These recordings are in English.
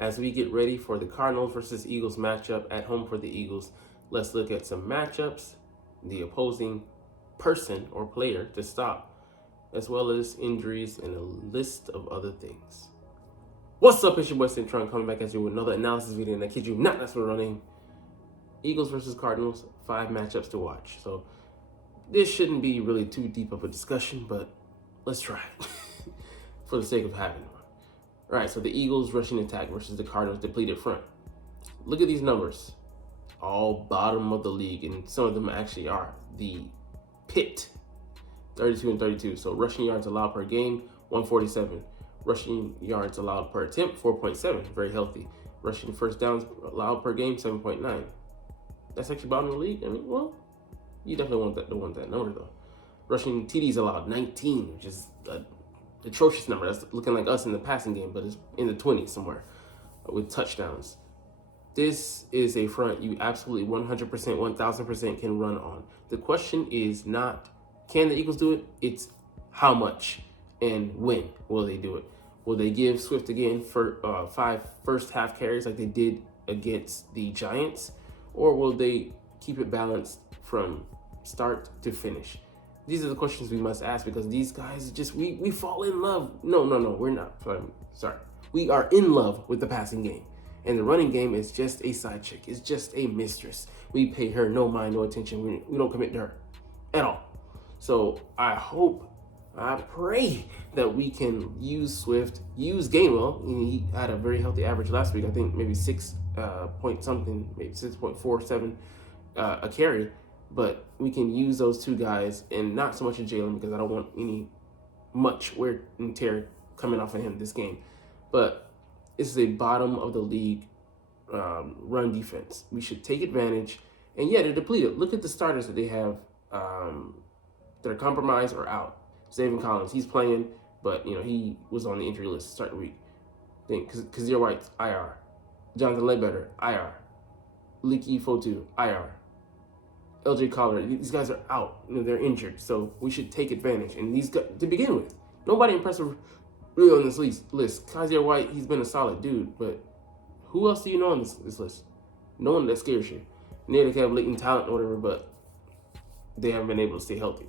As we get ready for the Cardinals versus Eagles matchup at home for the Eagles, let's look at some matchups, the opposing person or player to stop, as well as injuries and a list of other things. What's up, it's your boy Centron coming back at you with another analysis video, and I kid you not, that's what we're running. Eagles versus Cardinals, 5 matchups to watch. So this shouldn't be really too deep of a discussion, but let's try it for the sake of having one. All right, so the Eagles rushing attack versus the Cardinals depleted front. Look at these numbers, all bottom of the league, and some of them actually are. The pit, 32 and 32. So rushing yards allowed per game, 147. Rushing yards allowed per attempt, 4.7, very healthy. Rushing first downs allowed per game, 7.9. That's actually bottom of the league. I mean, well, you definitely want that number though. Rushing TDs allowed, 19, which is an atrocious number. That's looking like us in the passing game, but it's in the 20s somewhere with touchdowns. This is a front you absolutely 100%, 1000% can run on. The question is not, can the Eagles do it? It's how much and when will they do it? Will they give Swift again for 5 first half carries like they did against the Giants? Or will they keep it balanced from start to finish? These are the questions we must ask, because these guys just, we fall in love. No, we're not. Sorry. We are in love with the passing game. And the running game is just a side chick. It's just a mistress. We pay her no mind, no attention. We don't commit to her at all. So I pray that we can use Swift, use Gainwell. He had a very healthy average last week. I think maybe 6 point something, maybe 6.47 a carry. But we can use those two guys and not so much of Jalen, because I don't want any much wear and tear coming off of him this game. But this is a bottom of the league run defense. We should take advantage. And yeah, they're depleted. Look at the starters that they have that are compromised or out. Zaven Collins, he's playing, but he was on the injury list to start the week. Kazir White, IR. Jonathan Ledbetter, IR. Leaky Fotu, IR. LJ Collar, these guys are out. They're injured, so we should take advantage. And these guys, to begin with, nobody impressive really on this list. Kazir White, he's been a solid dude, but who else do you know on this list? No one that scares you. They have latent talent or whatever, but they haven't been able to stay healthy.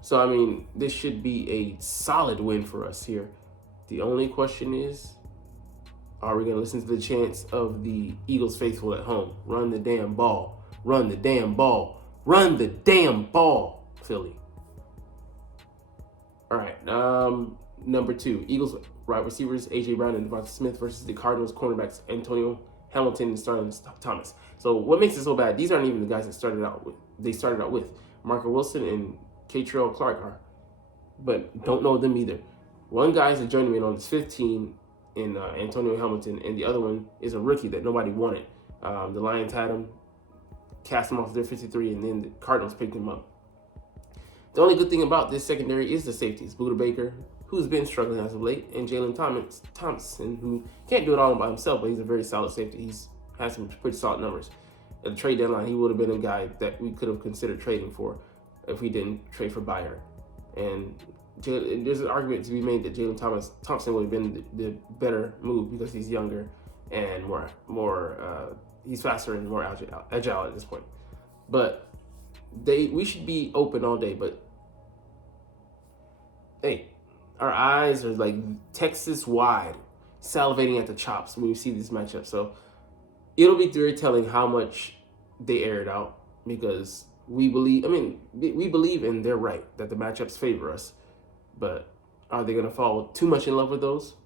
So, I mean, this should be a solid win for us here. The only question is, are we going to listen to the chants of the Eagles faithful at home? Run the damn ball. Run the damn ball. Run the damn ball, Philly. All right. Number 2, Eagles wide receivers A.J. Brown and Devonta Smith versus the Cardinals cornerbacks Antonio Hamilton and Starlin Thomas. So what makes it so bad? These aren't even the guys that started out with. Marco Wilson and Catrell Clark are, but don't know them either. One guy is a journeyman on his 15 in Antonio Hamilton, and the other one is a rookie that nobody wanted. The Lions had him, cast him off their 53, and then the Cardinals picked him up. The only good thing about this secondary is the safeties. Buda Baker, who's been struggling as of late, and Jalen Thompson, who can't do it all by himself, but he's a very solid safety. He's had some pretty solid numbers. At the trade deadline, he would have been a guy that we could have considered trading for if we didn't trade for Bayer. And there's an argument to be made that Jalen Thompson would have been the better move, because he's younger and more he's faster and more agile at this point. But we should be open all day. But hey, our eyes are like Texas wide, salivating at the chops when we see this matchup. So it'll be very telling how much they air it out, because we believe and they're right that the matchups favor us. But are they going to fall too much in love with those?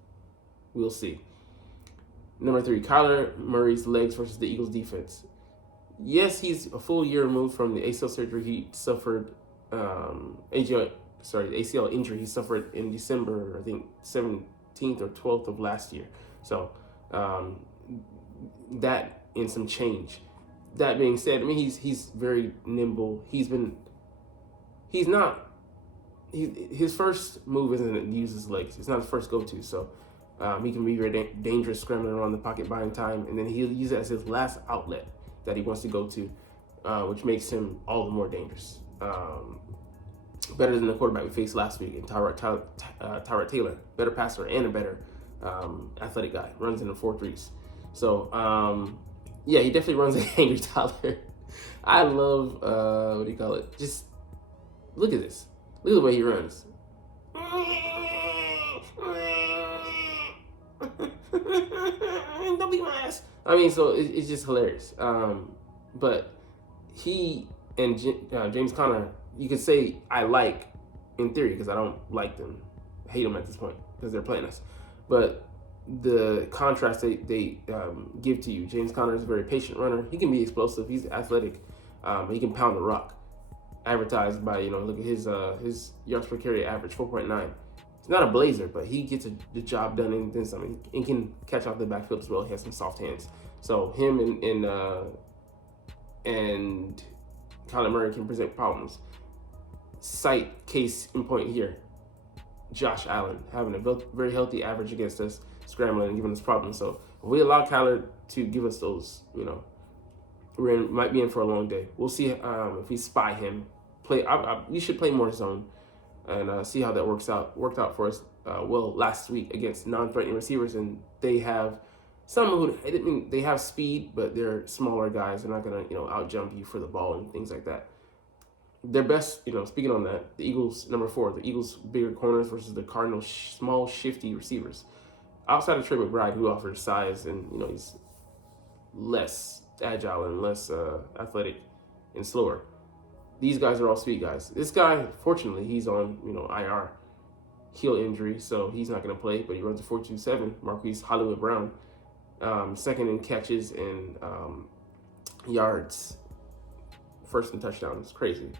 We'll see. Number 3, Kyler Murray's legs versus the Eagles defense. Yes, he's a full year removed from the ACL surgery he suffered, ACL injury he suffered in December, I think 17th or 12th of last year. So that and some change. That being said, I mean, he's very nimble. His first move isn't to use his legs. It's not his first go-to. So he can be very dangerous scrambling around the pocket, buying time, and then he'll use it as his last outlet that he wants to go to, which makes him all the more dangerous. Better than the quarterback we faced last week, and Tyrod Taylor, better passer and a better athletic guy, runs in the 4.3s. So yeah, he definitely runs a angry toddler. I love what do you call it? Just look at this. Look at the way he runs. Don't beat my ass. I mean, so it's just hilarious. But he and James Conner, you could say I like in theory because I don't like them, hate them at this point because they're playing us. But the contrast they give to you, James Conner is a very patient runner. He can be explosive. He's athletic. He can pound the rock. Advertised by, look at his yards per carry average, 4.9. He's not a blazer, but he gets the job done and then something. And can catch off the backfield as well. He has some soft hands. So him and Kyler Murray can present problems. Cite case in point here. Josh Allen having a very healthy average against us, scrambling and giving us problems. So if we allow Kyler to give us those, might be in for a long day. We'll see if we spy him. We should play more zone and see how that worked out for us. Last week against non-threatening receivers, and they have some who they have speed, but they're smaller guys. They're not gonna out jump you for the ball and things like that. Their best, speaking on that, the Eagles number 4, the Eagles bigger corners versus the Cardinals small shifty receivers. Outside of Trey McBride, who offers size and he's less agile and less athletic and slower. These guys are all speed guys. This guy, fortunately, he's on IR, heel injury, so he's not going to play. But he runs a 4.27. Marquise Hollywood Brown, second in catches and yards, first in touchdowns. Crazy,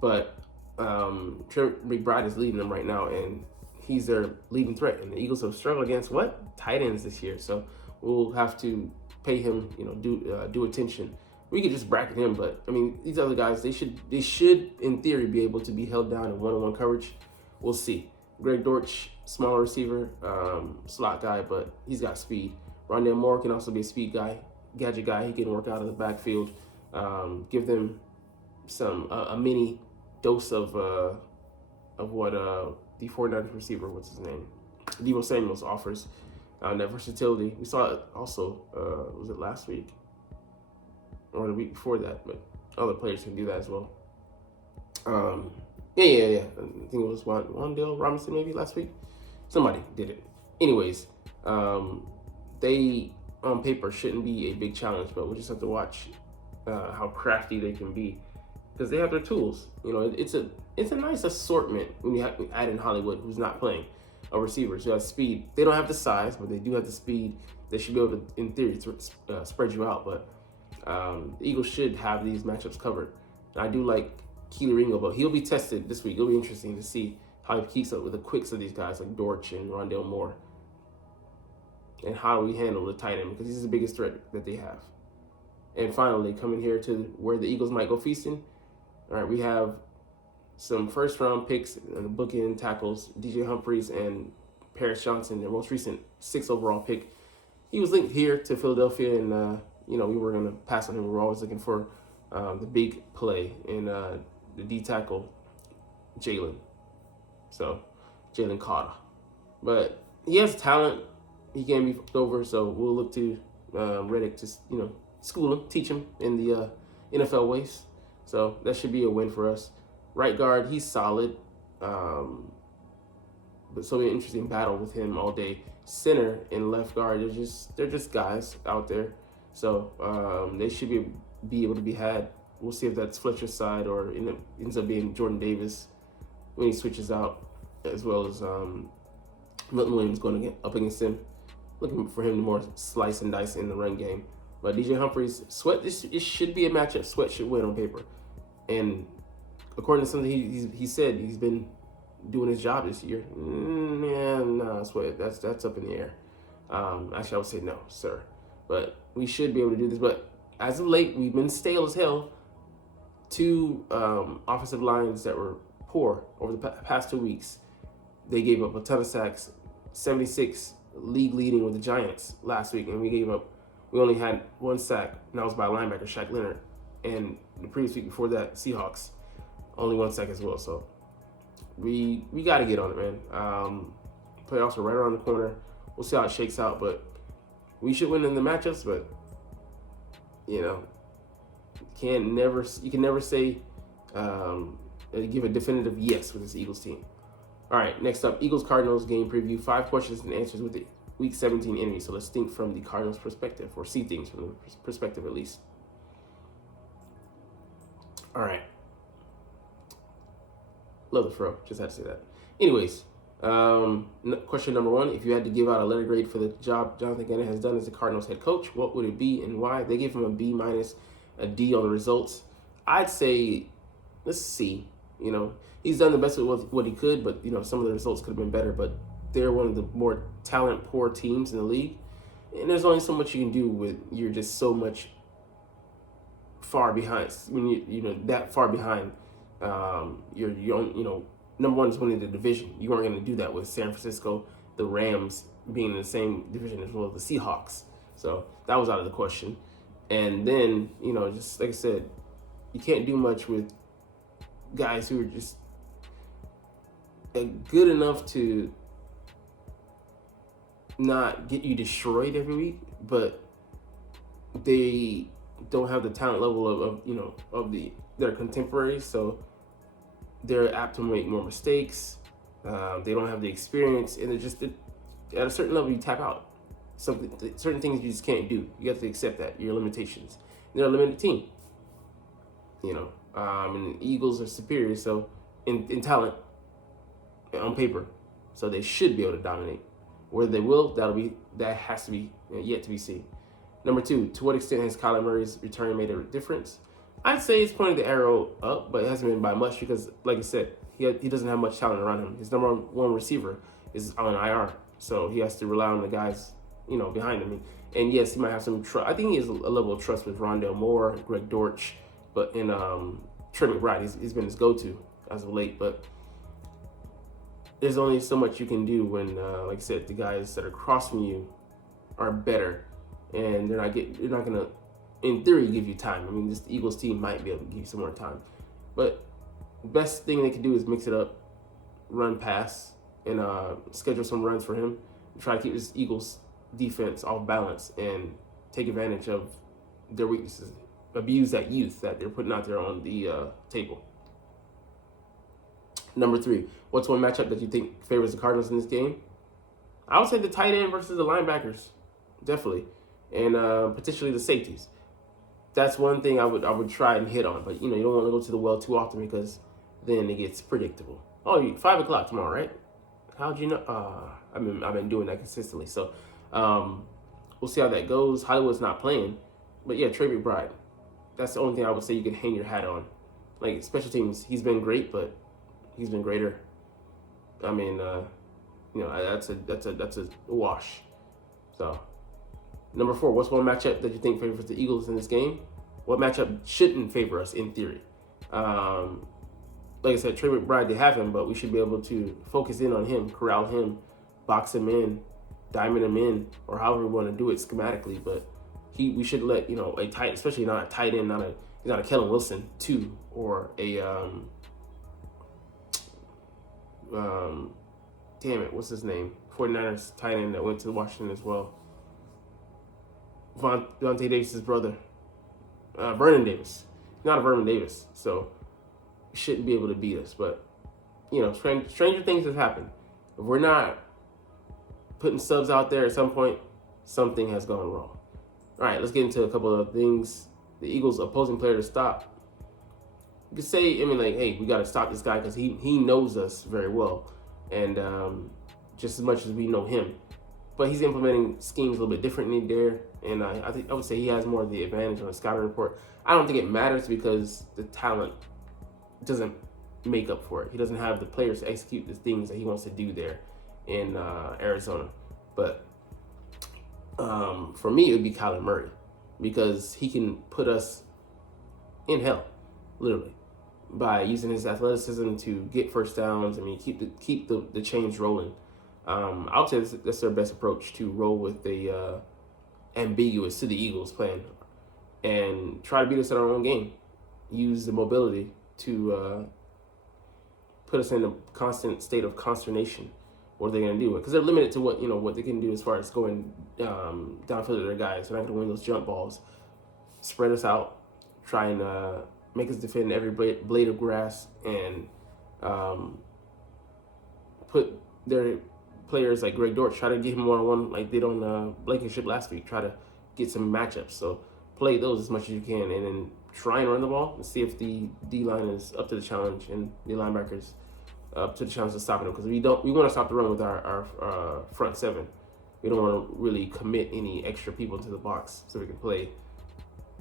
but Trey McBride is leading them right now, and he's their leading threat. And the Eagles have struggled against tight ends this year, so we'll have to pay him, due attention. We could just bracket him, but I mean, these other guys, they should in theory be able to be held down in one-on-one coverage. We'll see. Greg Dortch, smaller receiver, slot guy, but he's got speed. Rondale Moore can also be a speed guy, gadget guy. He can work out of the backfield. Give them a mini dose of what the 49ers receiver, what's his name, Deebo Samuels offers. That versatility. We saw it also, was it last week? Or the week before that, but other players can do that as well. Yeah. I think it was Wan'Dale Robinson maybe last week. Somebody did it. Anyways, they on paper shouldn't be a big challenge, but we'll just have to watch how crafty they can be because they have their tools. It's a nice assortment when you add in Hollywood, who's not playing, of receivers who have speed. They don't have the size, but they do have the speed. They should be able to, in theory, spread you out, but the Eagles should have these matchups covered. And I do like Keely Ringo, but he'll be tested this week. It'll be interesting to see how he keeps up with the quicks of these guys like Dortch and Rondale Moore. And how we handle the tight end, because he's the biggest threat that they have. And finally, coming here to where the Eagles might go feasting. All right, we have some first-round picks and the bookend tackles, DJ Humphries and Paris Johnson, their most recent 6th overall pick. He was linked here to Philadelphia, and we were going to pass on him. We were always looking for the big play in the D tackle, Jalen. So, Jalen Carter. But he has talent. He can be flipped over, so we'll look to Reddick to, school him, teach him in the NFL ways. So that should be a win for us. Right guard, he's solid. But so it'll be an interesting battle with him all day. Center and left guard, they're just guys out there. So they should be able to be had. We'll see if that's Fletcher's side or ends up being Jordan Davis when he switches out, as well as Milton Williams going up against him. Looking for him to more slice and dice in the run game. But DJ Humphries, Sweat, it should be a matchup. Sweat should win on paper. And according to something he said, he's been doing his job this year. Sweat, that's up in the air. Actually, I would say no, sir. But we should be able to do this. But as of late, we've been stale as hell. 2 offensive lines that were poor over the past 2 weeks. They gave up a ton of sacks, 76 league leading with the Giants last week, and we only had 1 sack, and that was by linebacker Shaq Leonard. And the previous week before that, Seahawks, only 1 sack as well. So we got to get on it, man. Playoffs are right around the corner. we'll see how it shakes out. But we should win in the matchups. But you know, you can never say give a definitive yes with this Eagles team. All right, next up, Eagles Cardinals game preview. 5 questions and answers with the Week 17 enemy. So let's think from the Cardinals' perspective, or see things from the perspective at least. All right. Love the fro. Just had to say that. Anyways, question number 1. If you had to give out a letter grade for the job Jonathan Gannon has done as the Cardinals head coach, what would it be and why? They gave him a B minus, a D on the results. I'd say, let's see. You know, he's done the best with what he could, but, you know, some of the results could have been better. But they're one of the more talent-poor teams in the league. And there's only so much you can do with you're just so much far behind. When you know that far behind, you're you know, number 1 is winning the division. You aren't going to do that with San Francisco, the Rams being in the same division as well as the Seahawks. So that was out of the question. And then, you know, just like I said, you can't do much with guys who are just good enough to not get you destroyed every week, but they don't have the talent level of you know, of their contemporaries, so they're apt to make more mistakes. They don't have the experience, and they're just at a certain level you tap out. Certain things you just can't do. You have to accept that, your limitations. They're a limited team, you know. And the Eagles are superior, so in talent, on paper, so they should be able to dominate. Whether they will, that has to be yet to be seen. Number 2, to what extent has Kyler Murray's return made a difference? I'd say it's pointing the arrow up, but it hasn't been by much because, like I said, he doesn't have much talent around him. His number 1 receiver is on IR, so he has to rely on the guys, you know, behind him. And yes, he might have some trust. I think he has a level of trust with Rondale Moore, Greg Dortch, but in Trey McBride, he's been his go-to as of late. But there's only so much you can do when, like I said, the guys that are across from you are better, and they're not gonna, in theory, give you time. I mean, this Eagles team might be able to give you some more time, but the best thing they can do is mix it up, run pass, and schedule some runs for him, and try to keep this Eagles defense off balance and take advantage of their weaknesses, abuse that youth that they're putting out there on the table. Number 3, what's one matchup that you think favors the Cardinals in this game? I would say the tight end versus the linebackers, definitely, and potentially the safeties. That's one thing I would try and hit on, but you know, you don't want to go to the well too often because then it gets predictable. Oh, 5 o'clock tomorrow, right? How'd you know? I've been doing that consistently, so we'll see how that goes. Hollywood's not playing, but yeah, Trey McBride. That's the only thing I would say you can hang your hat on. Like special teams, he's been great, but he's been greater. I mean, you know, that's a wash. So, number 4, what's one matchup that you think favors the Eagles in this game? What matchup shouldn't favor us in theory? Like I said, Trey McBride, they have him, but we should be able to focus in on him, corral him, box him in, diamond him in, or however we want to do it schematically. But we should let, you know, a tight, especially not a tight end, not a Kellen Wilson 2, or a damn it, what's his name? 49ers tight end that went to Washington as well. Vontae Davis's brother, Vernon Davis. Not a Vernon Davis, so shouldn't be able to beat us. But you know, stranger things have happened. If we're not putting subs out there at some point, something has gone wrong. All right, let's get into a couple of things. The Eagles' opposing player to stop. You could say, I mean, like, hey, we got to stop this guy because he knows us very well, and just as much as we know him. But he's implementing schemes a little bit differently there, and I would say he has more of the advantage on the scouting report. I don't think it matters because the talent doesn't make up for it. He doesn't have the players to execute the things that he wants to do there in Arizona. But for me, it would be Kyler Murray because he can put us in hell, literally, by using his athleticism to get first downs. I mean, keep the chains rolling. I would say that's their best approach, to roll with the ambiguous to the Eagles plan and try to beat us at our own game. Use the mobility to put us in a constant state of consternation what are they going to do? Because they're limited to what they can do as far as going downfield to their guys. They're not going to win those jump balls. Spread us out, try and make us defend every blade of grass, and put their players like Greg Dortch, try to get him one-on-one like they did on Blankenship last week. Try to get some matchups. So play those as much as you can, and then try and run the ball and see if the D-line is up to the challenge and the linebackers up to the challenge of stopping them. Because we want to stop the run with our front seven. We don't want to really commit any extra people into the box so we can play,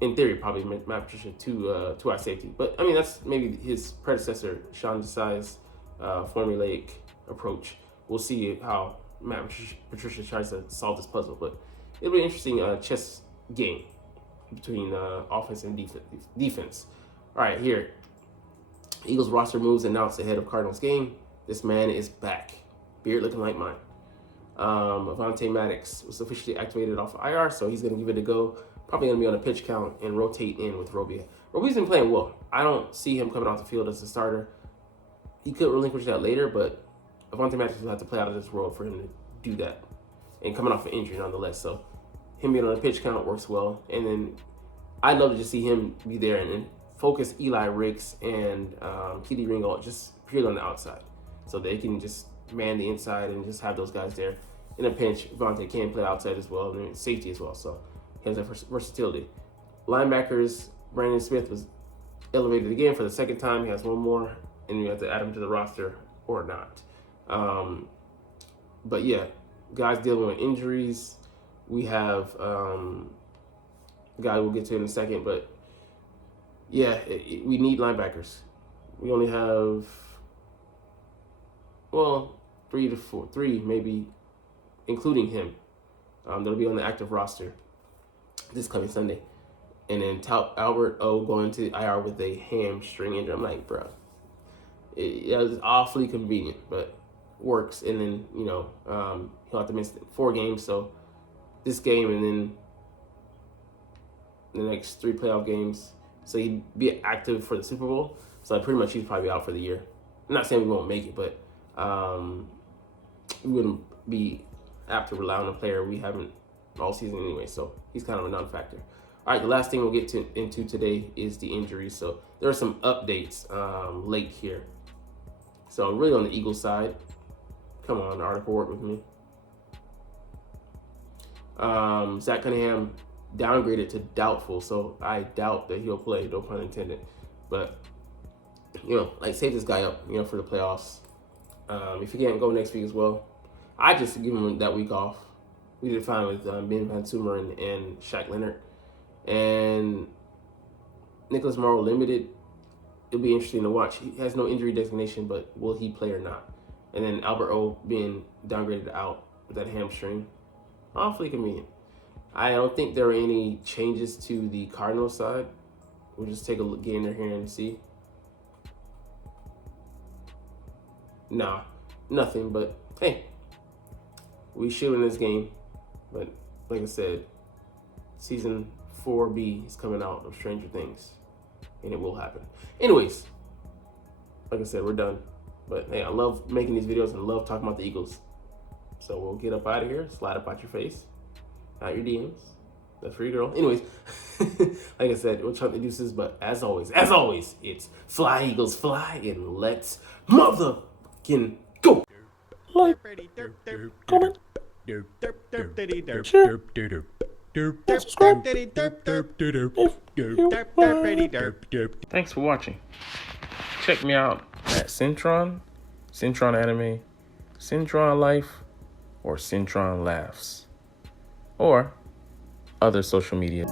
in theory, probably Matt Patricia to our safety. But, I mean, that's maybe his predecessor, Sean Desai's formulaic approach. We'll see how Matt Patricia tries to solve this puzzle. But it'll be an interesting chess game between offense and defense. All right, here. Eagles roster moves announced ahead of Cardinals game. This man is back. Beard looking like mine. Avonte Maddox was officially activated off of IR, so he's going to give it a go. Probably going to be on a pitch count and rotate in with Robbie. Robbie's been playing well. I don't see him coming off the field as a starter. He could relinquish that later, but Avonte Maddox will have to play out of this world for him to do that. And coming off an injury nonetheless. So him being on a pitch count works well. And then I'd love to just see him be there and focus Eli Ricks and Keely Ringgold just purely on the outside. So they can just man the inside and just have those guys there. In a pinch, Avonte can play outside as well, and safety as well. So he has that versatility. Linebackers, Brandon Smith was elevated again for the second time. He has one more, and you have to add him to the roster or not. But yeah, guys dealing with injuries. We have a guy we'll get to in a second, but yeah, we need linebackers. We only have, well, 3 to 4, 3 maybe, including him. That'll be on the active roster this coming Sunday. And then Albert O going to IR with a hamstring injury. I'm like, bro, it was awfully convenient, but works. And then, he'll have to miss 4 games. So this game and then the next 3 playoff games. So he'd be active for the Super Bowl. So pretty much he's probably out for the year. I'm not saying we won't make it, but we wouldn't be apt to rely on a player we haven't all season anyway. So he's kind of a non-factor. All right, the last thing we'll get into today is the injuries. So there are some updates late here. So really on the Eagles side, come on, article, work with me. Zach Cunningham downgraded to doubtful, so I doubt that he'll play, no pun intended. But, save this guy up, for the playoffs. If he can't go next week as well, I just give him that week off. We did fine with Ben Van Sumer and Shaq Leonard. And Nicholas Morrow limited. It'll be interesting to watch. He has no injury designation, but will he play or not? And then Albert O being downgraded out with that hamstring. Awfully convenient. I don't think there are any changes to the Cardinals side. We'll just take a look, get in there here and see. Nah, nothing, but hey, we should win this game. But like I said, season 4B is coming out of Stranger Things, and it will happen. Anyways, like I said, we're done. But hey, I love making these videos and love talking about the Eagles. So we'll get up out of here, slide up out your face, out your DMs. That's for your girl. Anyways, like I said, we'll chunk the deuces, but as always, it's fly, Eagles, fly, and let's motherfucking go. Like, comment, share, and subscribe if you like. Thanks for watching. Check me out at Centron Anime, Centron Life, or Centron Laughs, or other social media.